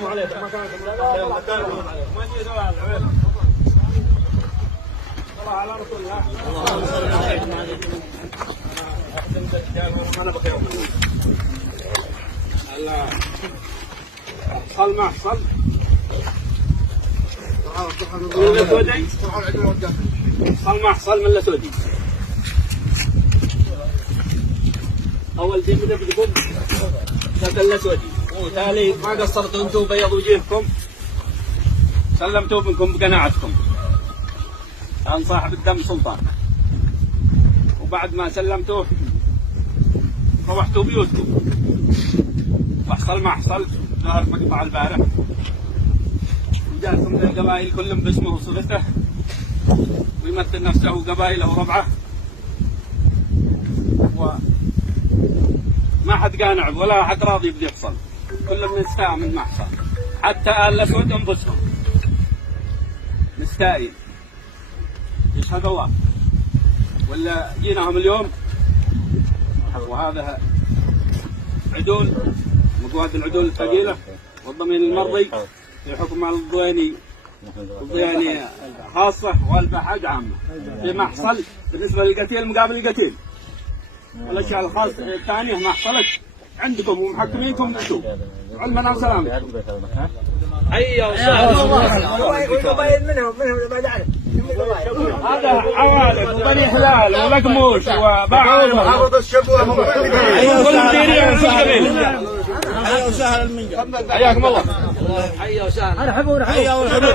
السلام عليكم. ما جي سؤال. الله على رسول الله. اللهم صل على محمد. انا بخير منه. الله حصل ما حصل. من السودي. حصل ما حصل من السودي. أول شيء بدأ بكم شكل الأسودي، وتالي ما قصرتوا أنتم بيضوا وجيهكم، سلمتوا منكم بقناعتكم. كان صاحب الدم سلطان، وبعد ما سلمتوه روحتوا بيوتكم. وحصل ما حصل ظهر مقطع البارح، وجاءكم القبائل كلهم باسمه وصفته، ويمثل نفسه وقبائله وربعه، ما حد قانع ولا حد راضي بده يحصل، كلهم مستاء من ما حصل، حتى آل الأسود أنفسهم مستائين. يشهد الله. ولا جيناهم اليوم، وهذا عدول مقواد العدول الثقيلة والضمين المرضي في حكم الضياني خاصة والبحاج عامة فيما حصل بالنسبة للقتيل مقابل القتيل. والاشياء الخاصه الثانيه ما حصلت عندكم ومحكمينكم انتم علما وسلامتكم. حيا وسهلا. والقبائل منهم ما تعرف. هذا عوالم وبني حلال ولقموش وباع محافظ الشبوه كل مديرين في القبيل. حيا وسهلا المنجا. حياكم الله. حيا وسهلا. ارحبوا حيا وسهلا.